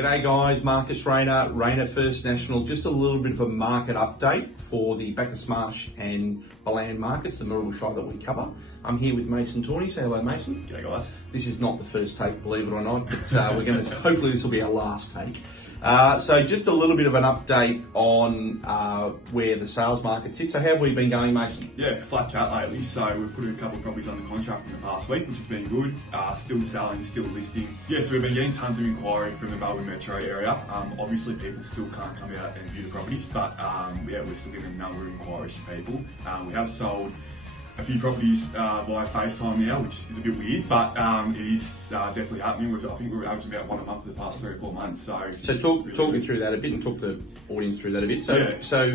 G'day guys, Marcus Rayner, Rayner First National. Just a little bit of a market update for the Bacchus Marsh and Ballan markets, the Mirrabul Shire that we cover. I'm here with Mason Torney. Say hello, Mason. G'day guys. This is not the first take, believe it or not, but we're going to, hopefully this will be our last take. So just a little bit of an update on where the sales market sits. So how have we been going, Mason? Yeah, flat chat lately. So we've put a couple of properties under contract in the past week, which has been good. Still selling, still listing. Yeah, so we've been getting tons of inquiry from the Melbourne metro area. Obviously people still can't come out and view the properties, but yeah, we're still getting a number of inquiries from people. We have sold a few properties via FaceTime now, which is a bit weird, but it is definitely happening. I think we're averaging about one a month for the past 3 or 4 months. So talk me through that a bit and talk the audience through that a bit. So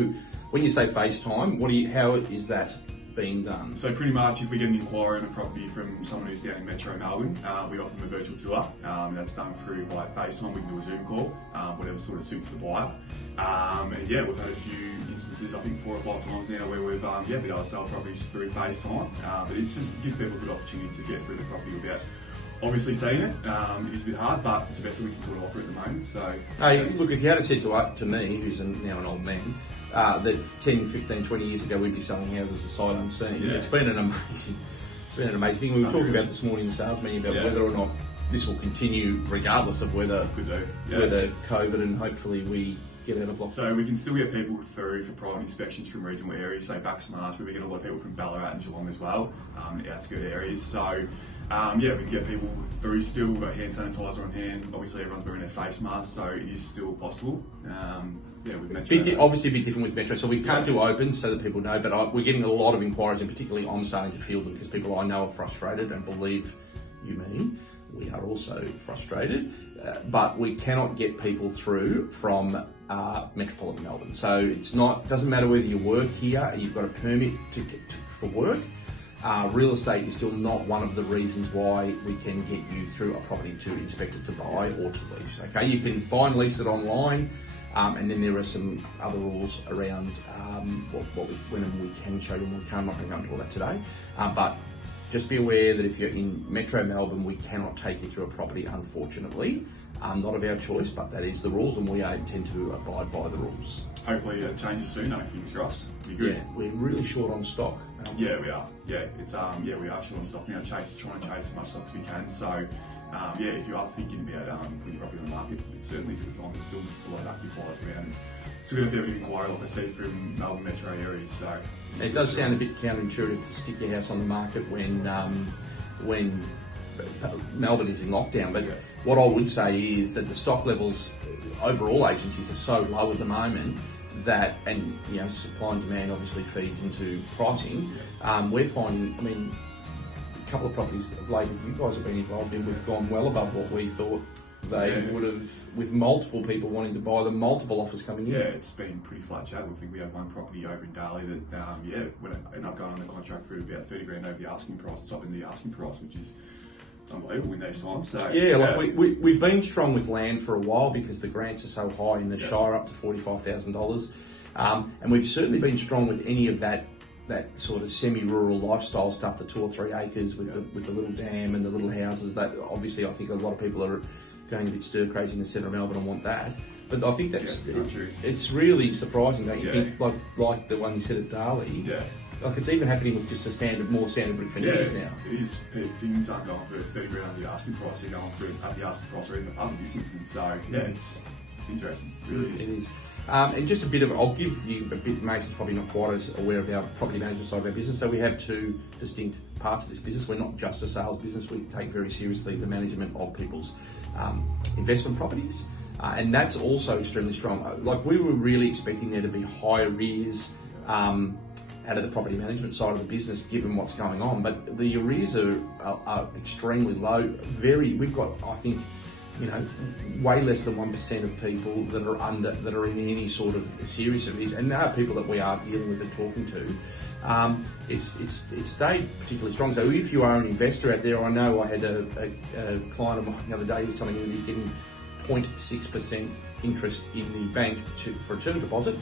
when you say FaceTime, how is that being done? So pretty much if we get an inquiry on a property from someone who's down in Metro Melbourne, we offer them a virtual tour. That's done through via FaceTime. We can do a Zoom call, whatever sort of suits the buyer. And yeah, we've had a few instances, I think 4 or 5 times now, where we've been able to sell properties through FaceTime. But it just gives people a good opportunity to get through the property without obviously seeing it. It is a bit hard, but it's the best that we can sort of offer at the moment. So, hey, look, if you had said to me, who's now an old man, that 10, 15, 20 years ago we'd be selling houses sight unseen. Yeah. It's been an amazing thing. We were talking about this morning in the sales meeting about whether or not this will continue, regardless of whether COVID, and hopefully we get out of lockdown. So we can still get people through for private inspections from regional areas, say Bacchus Marsh, but we get a lot of people from Ballarat and Geelong as well, outskirt areas. So yeah, we can get people through still, got hand sanitizer on hand. Obviously everyone's wearing their face masks, so it is still possible. Yeah, with Metro. Obviously a bit different with Metro, so we can't do open so that people know, but we're getting a lot of inquiries, and particularly I'm starting to field them because people I know are frustrated, and believe you me, we are also frustrated, but we cannot get people through from metropolitan Melbourne. So doesn't matter whether you work here, you've got a permit for work. Real estate is still not one of the reasons why we can get you through a property to inspect it, to buy or to lease. Okay, you can buy and lease it online, and then there are some other rules around when we can show you and we can't. I'm not going to go into all that today, but just be aware that if you're in Metro Melbourne, we cannot take you through a property, unfortunately. Not of our choice, but that is the rules, and we intend to abide by the rules. Hopefully it changes soon, fingers crossed. Be good. Yeah, we're really short on stock. Yeah, we are. Yeah, it's we are short on stock now. Trying to chase as much stock as we can. So yeah, if you are thinking about putting your property on the market, it certainly is a good time. There's still a lot of active buyers around. Still got a fair bit of inquiry, like I said, from Melbourne metro areas. So it does sound a bit counterintuitive to stick your house on the market when Melbourne is in lockdown, but what I would say is that the stock levels overall agencies are so low at the moment that, and supply and demand obviously feeds into pricing. We're finding, a couple of properties of late that you guys have been involved in, we've gone well above what we thought they would have, with multiple people wanting to buy them, multiple offers coming in. Yeah, it's been pretty flat chat. We think we have one property over in Darley that, when it ended up going on the contract for about 30 grand over the asking price, top in the asking price, which is unbelievable in those times. So we've been strong with land for a while because the grants are so high in the Shire, up to $45,000, and we've certainly been strong with any of that sort of semi-rural lifestyle stuff, the 2 or 3 acres with the little dam and the little houses. That obviously I think a lot of people are going a bit stir crazy in the centre of Melbourne and want that. But I think it's really surprising, don't you think? Like the one you said at Darley. Yeah. Like it's even happening with just more standard brick veneers now. It is. Things aren't going for 30 grand under the asking price. They're going for at the asking price or even above in this instance. So yeah, it's interesting. It really is. It is. And just I'll give you a bit, Mason's probably not quite as aware of our property management side of our business. So we have 2 distinct parts of this business. We're not just a sales business. We take very seriously the management of people's investment properties. And that's also extremely strong. Like we were really expecting there to be high arrears out of the property management side of the business, given what's going on. But the arrears are extremely low. We've got, I think, way less than 1% of people that are in any sort of serious arrears, and there are people that we are dealing with and talking to. It's stayed particularly strong. So if you are an investor out there, I know I had a client of mine the other day who was telling me that he's getting 0.6% interest in the bank for a term deposit.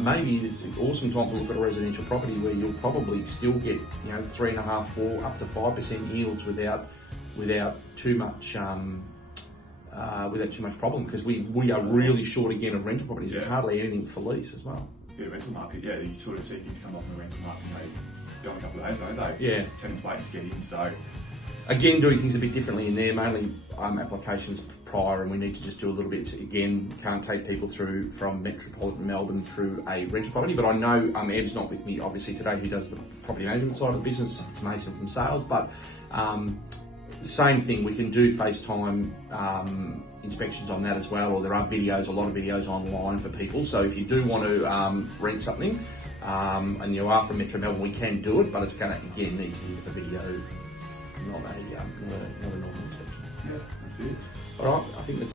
Maybe it's an awesome time to look at a residential property where you'll probably still get 3.5%, 4%, up to 5% yields without too much without too much problem, because we are really short again of rental properties. There's Yeah. hardly anything for lease as well. Yeah, the rental market, yeah, you sort of see things come up in the rental market, go in a couple of days, don't they? Yeah. It's tenants waiting to get in, so. Again, doing things a bit differently in there, mainly applications prior, and we need to just do a little bit. Again, can't take people through from metropolitan Melbourne through a rental property, but I know Eb's not with me obviously today, who does the property management side of the business. It's Mason from sales, but same thing, we can do FaceTime inspections on that as well, or there are videos, a lot of videos online for people. So if you do want to rent something and you are from Metro Melbourne, we can do it, but it's going to, again, need to be a video, not a normal inspection. Yeah, that's it. All right, I think that's